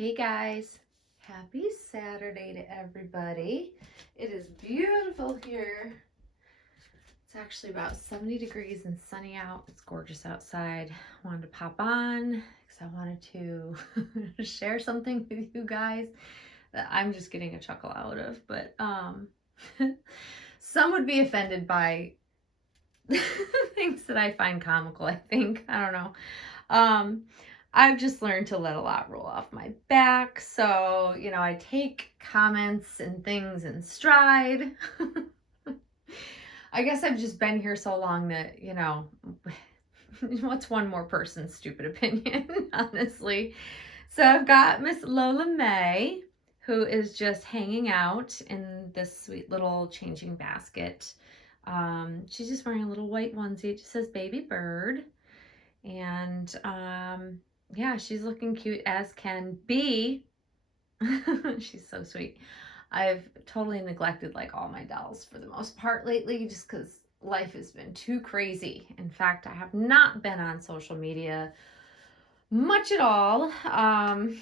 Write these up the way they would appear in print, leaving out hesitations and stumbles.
Hey guys, happy Saturday to everybody. It is beautiful here. It's actually about 70 degrees and sunny out. It's gorgeous outside. I wanted to pop on because I wanted to share something with you guys that I'm just getting a chuckle out of. But some would be offended by things that I find comical, I think. I don't know. I've just learned to let a lot roll off my back. So, I take comments and things in stride. I guess I've just been here so long that, what's one more person's stupid opinion, honestly. So I've got Miss Lola May, who is just hanging out in this sweet little changing basket. She's just wearing a little white onesie. It just says baby bird. And yeah, she's looking cute as can be. She's so sweet. I've totally neglected like all my dolls for the most part lately just because life has been too crazy. In fact, I have not been on social media much at all. And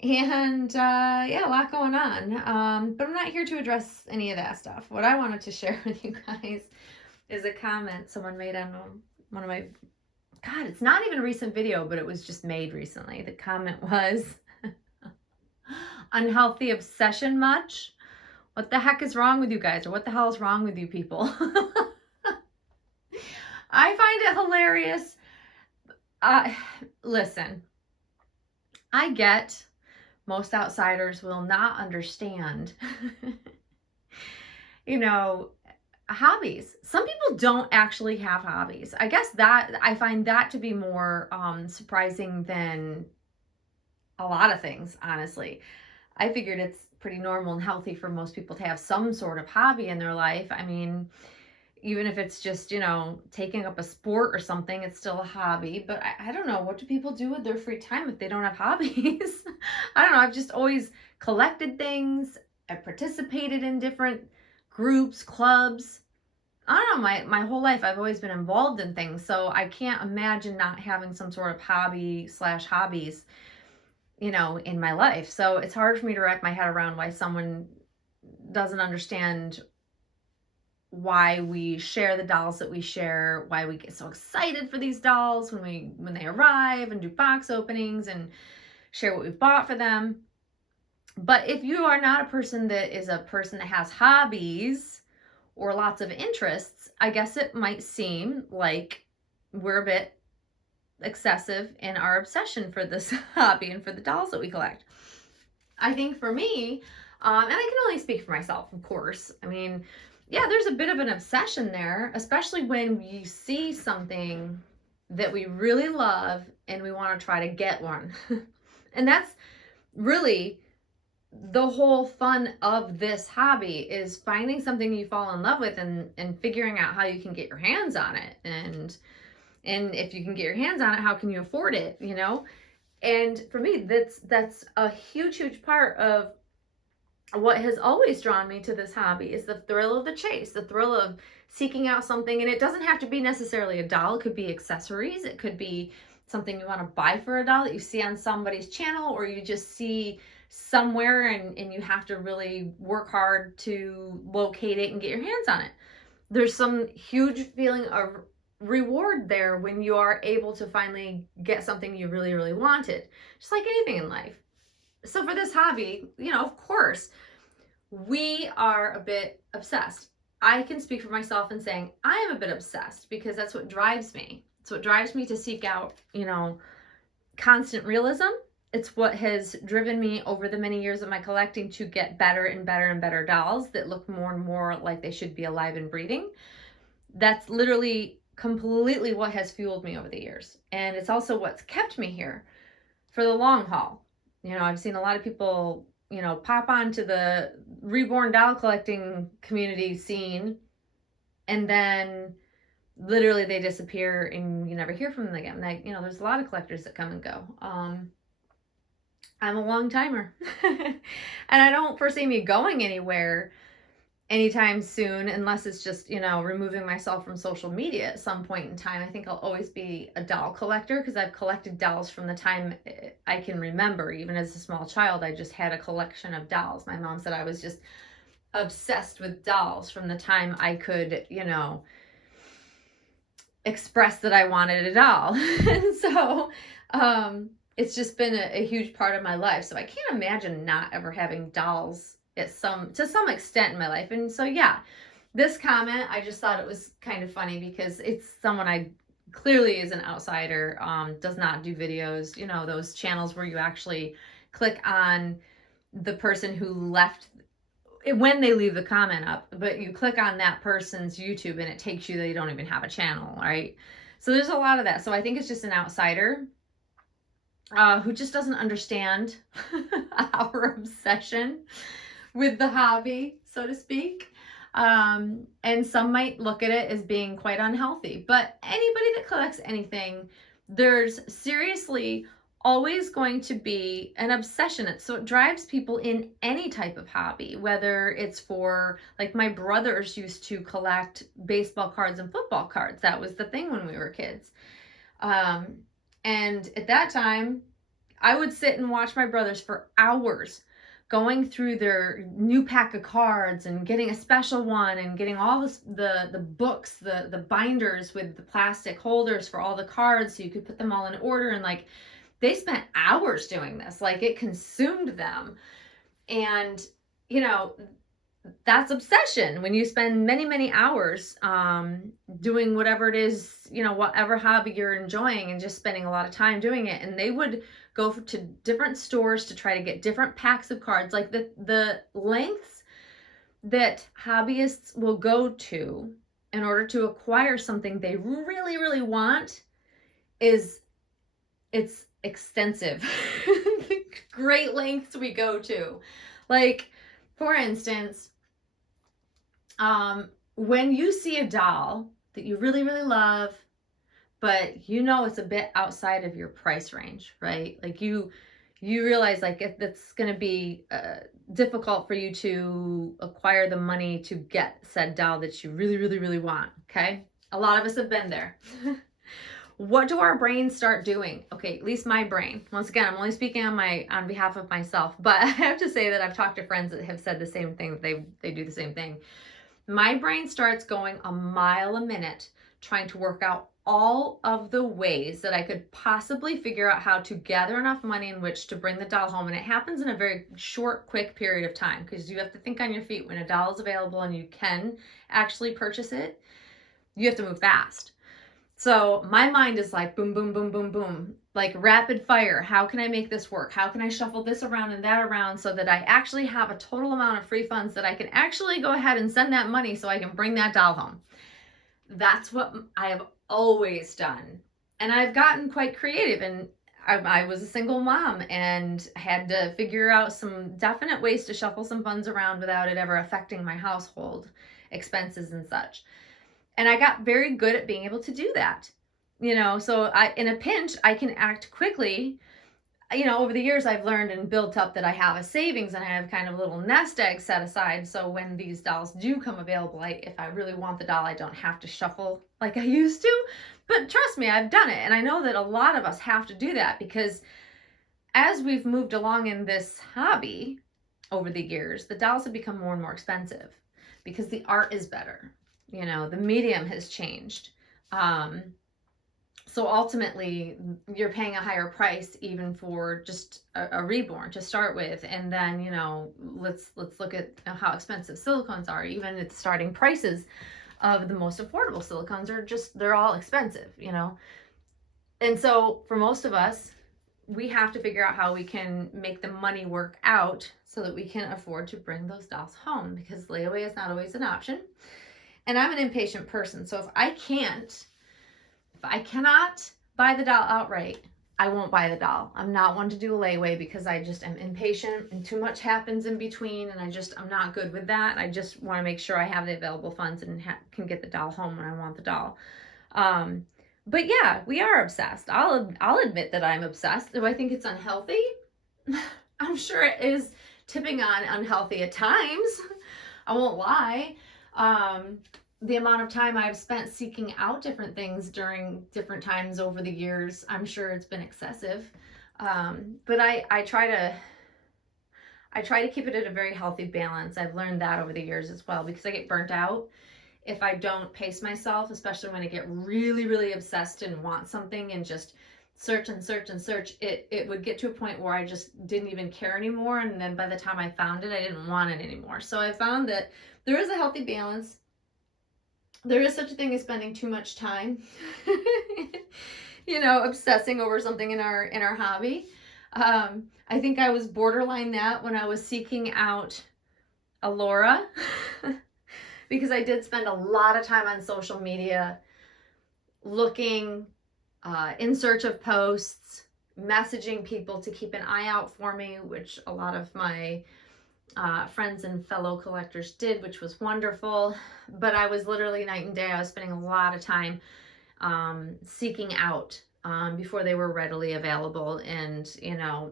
yeah, a lot going on. But I'm not here to address any of that stuff. What I wanted to share with you guys is a comment someone made on one of my, God, it's not even a recent video, but it was just made recently. The comment was, unhealthy obsession much? What the heck is wrong with you guys? Or what the hell is wrong with you people? I find it hilarious. Listen, I get most outsiders will not understand, hobbies. Some people don't actually have hobbies. I guess that I find that to be more surprising than a lot of things, honestly. I figured it's pretty normal and healthy for most people to have some sort of hobby in their life. I mean, even if it's just, taking up a sport or something, it's still a hobby. But I don't know. What do people do with their free time if they don't have hobbies? I don't know. I've just always collected things. I participated in different groups, clubs. I don't know. My whole life, I've always been involved in things. So I can't imagine not having some sort of hobby/hobbies, in my life. So it's hard for me to wrap my head around why someone doesn't understand why we share the dolls that we share, why we get so excited for these dolls when they arrive and do box openings and share what we've bought for them. But if you are not a person that is a person that has hobbies or lots of interests, I guess it might seem like we're a bit excessive in our obsession for this hobby and for the dolls that we collect. I think for me, and I can only speak for myself, of course. I mean, yeah, there's a bit of an obsession there, especially when we see something that we really love and we want to try to get one. And that's really the whole fun of this hobby, is finding something you fall in love with and figuring out how you can get your hands on it. And if you can get your hands on it, how can you afford it, And for me, that's a huge part of what has always drawn me to this hobby, is the thrill of the chase, the thrill of seeking out something. And it doesn't have to be necessarily a doll. It could be accessories. It could be something you want to buy for a doll that you see on somebody's channel, or you just see somewhere and you have to really work hard to locate it and get your hands on it. There's some huge feeling of reward there when you are able to finally get something you really wanted, just like anything in life. So for this hobby, of course, we are a bit obsessed. I can speak for myself in saying I am a bit obsessed because that's what drives me. It's what drives me to seek out, constant realism. It's what has driven me over the many years of my collecting to get better and better dolls that look more and more like they should be alive and breathing. That's literally completely what has fueled me over the years. And it's also what's kept me here for the long haul. I've seen a lot of people, pop onto the reborn doll collecting community scene, and then literally they disappear and you never hear from them again. Like, there's a lot of collectors that come and go. I'm a long timer and I don't foresee me going anywhere anytime soon, unless it's just, removing myself from social media at some point in time. I think I'll always be a doll collector because I've collected dolls from the time I can remember. Even as a small child, I just had a collection of dolls. My mom said I was just obsessed with dolls from the time I could, express that I wanted a doll. And so, it's just been a huge part of my life. So I can't imagine not ever having dolls to some extent in my life. And so, yeah, this comment, I just thought it was kind of funny because it's someone I clearly is an outsider, does not do videos, those channels where you actually click on the person who left when they leave the comment up, but you click on that person's YouTube and it takes you, they don't even have a channel, right? So there's a lot of that. So I think it's just an outsider who just doesn't understand our obsession with the hobby, so to speak. And some might look at it as being quite unhealthy, but anybody that collects anything, there's seriously always going to be an obsession. So it drives people in any type of hobby, whether it's for, like, my brothers used to collect baseball cards and football cards. That was the thing when we were kids. And at that time, I would sit and watch my brothers for hours going through their new pack of cards and getting a special one and getting all the books, the binders with the plastic holders for all the cards so you could put them all in order. And like, they spent hours doing this. Like, it consumed them. And, that's obsession. When you spend many, many hours doing whatever it is, whatever hobby you're enjoying, and just spending a lot of time doing it. And they would go to different stores to try to get different packs of cards. Like, the lengths that hobbyists will go to in order to acquire something they really, really want it's extensive. Great lengths we go to. Like, for instance, when you see a doll that you really, really love, but it's a bit outside of your price range, right? Like, you realize, like, if that's going to be difficult for you to acquire the money to get said doll that you really, really, really want, okay? A lot of us have been there. What do our brains start doing? Okay, at least my brain. Once again, I'm only speaking on behalf of myself, but I have to say that I've talked to friends that have said the same thing. They do the same thing. My brain starts going a mile a minute trying to work out all of the ways that I could possibly figure out how to gather enough money in which to bring the doll home. And it happens in a very short, quick period of time, because you have to think on your feet. When a doll is available and you can actually purchase it, you have to move fast. So my mind is like boom, boom, boom, boom, boom, like rapid fire. How can I make this work? How can I shuffle this around and that around so that I actually have a total amount of free funds that I can actually go ahead and send that money so I can bring that doll home? That's what I have always done. And I've gotten quite creative, and I was a single mom and had to figure out some definite ways to shuffle some funds around without it ever affecting my household expenses and such. And I got very good at being able to do that. So in a pinch, I can act quickly. Over the years, I've learned and built up that I have a savings and I have kind of a little nest egg set aside. So when these dolls do come available, if I really want the doll, I don't have to shuffle like I used to. But trust me, I've done it. And I know that a lot of us have to do that, because as we've moved along in this hobby over the years, the dolls have become more and more expensive because the art is better. The medium has changed. So ultimately, you're paying a higher price even for just a reborn to start with. And then, let's look at how expensive silicones are. Even at the starting prices of the most affordable silicones they're all expensive, And so for most of us, we have to figure out how we can make the money work out so that we can afford to bring those dolls home, because layaway is not always an option. And I'm an impatient person. So if I cannot buy the doll outright, I won't buy the doll. I'm not one to do a layaway because I just am impatient and too much happens in between, and I'm not good with that. I just want to make sure I have the available funds and can get the doll home when I want the doll. But yeah, we are obsessed. I'll admit that I'm obsessed. Do I think it's unhealthy? I'm sure it is tipping on unhealthy at times. I won't lie. The amount of time I've spent seeking out different things during different times over the years, I'm sure it's been excessive. But I try to keep it at a very healthy balance. I've learned that over the years as well, because I get burnt out if I don't pace myself, especially when I get really, really obsessed and want something and just search and search and search. It would get to a point where I just didn't even care anymore. And then by the time I found it, I didn't want it anymore. So I found that there is a healthy balance. There is such a thing as spending too much time, obsessing over something in our hobby. I think I was borderline that when I was seeking out Alora, because I did spend a lot of time on social media looking in search of posts, messaging people to keep an eye out for me, which a lot of my friends and fellow collectors did, which was wonderful. But I was literally night and day. I was spending a lot of time seeking out before they were readily available. And,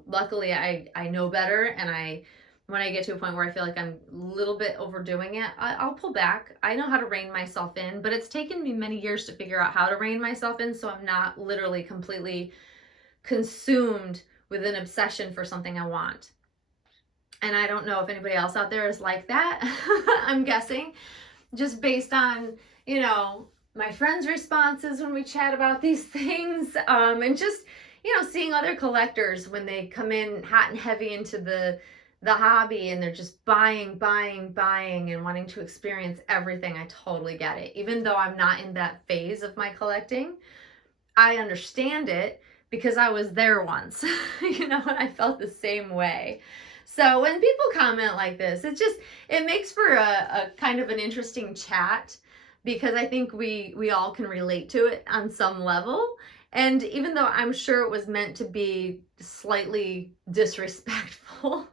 luckily I know better. And when I get to a point where I feel like I'm a little bit overdoing it, I'll pull back. I know how to rein myself in, but it's taken me many years to figure out how to rein myself in, so I'm not literally completely consumed with an obsession for something I want. And I don't know if anybody else out there is like that. I'm guessing, just based on, my friends' responses when we chat about these things, and just, seeing other collectors when they come in hot and heavy into the hobby and they're just buying and wanting to experience everything. I totally get it. Even though I'm not in that phase of my collecting, I understand it because I was there once, and I felt the same way. So when people comment like this, it makes for a kind of an interesting chat, because I think we all can relate to it on some level. And even though I'm sure it was meant to be slightly disrespectful,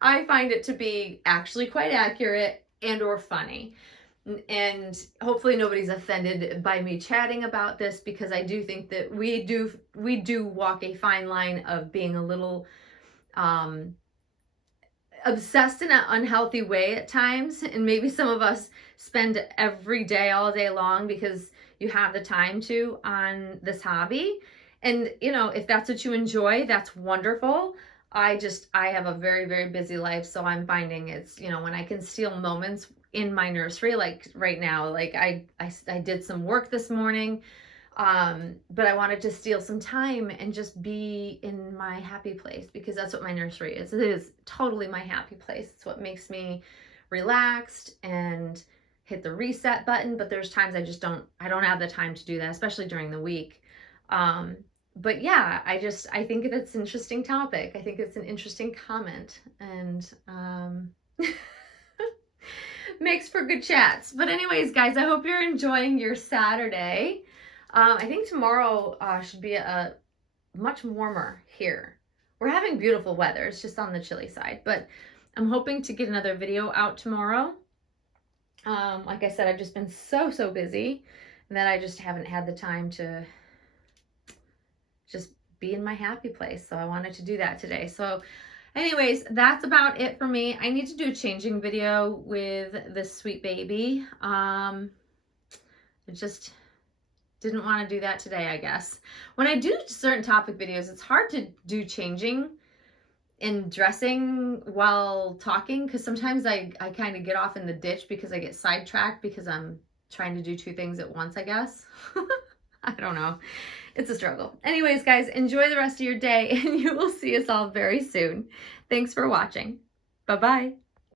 I find it to be actually quite accurate and or funny. And hopefully nobody's offended by me chatting about this, because I do think that we do walk a fine line of being a little obsessed in an unhealthy way at times. And maybe some of us spend every day, all day long, because you have the time to, on this hobby. And, if that's what you enjoy, that's wonderful. I have a very, very busy life. So I'm finding it's, when I can steal moments in my nursery, like right now, like I did some work this morning, but I wanted to steal some time and just be in my happy place, because that's what my nursery is. It is totally my happy place. It's what makes me relaxed and hit the reset button. But there's times I don't have the time to do that, especially during the week. But yeah, I think it's an interesting topic. I think it's an interesting comment, and makes for good chats. But anyways, guys, I hope you're enjoying your Saturday. I think tomorrow should be a much warmer here. We're having beautiful weather. It's just on the chilly side, but I'm hoping to get another video out tomorrow. Like I said, I've just been so busy that I just haven't had the time to just be in my happy place. So I wanted to do that today. So anyways, that's about it for me. I need to do a changing video with this sweet baby. I just didn't want to do that today, I guess. When I do certain topic videos, it's hard to do changing and dressing while talking, because sometimes I kind of get off in the ditch because I get sidetracked because I'm trying to do two things at once, I guess. I don't know. It's a struggle. Anyways, guys, enjoy the rest of your day, and you will see us all very soon. Thanks for watching. Bye-bye.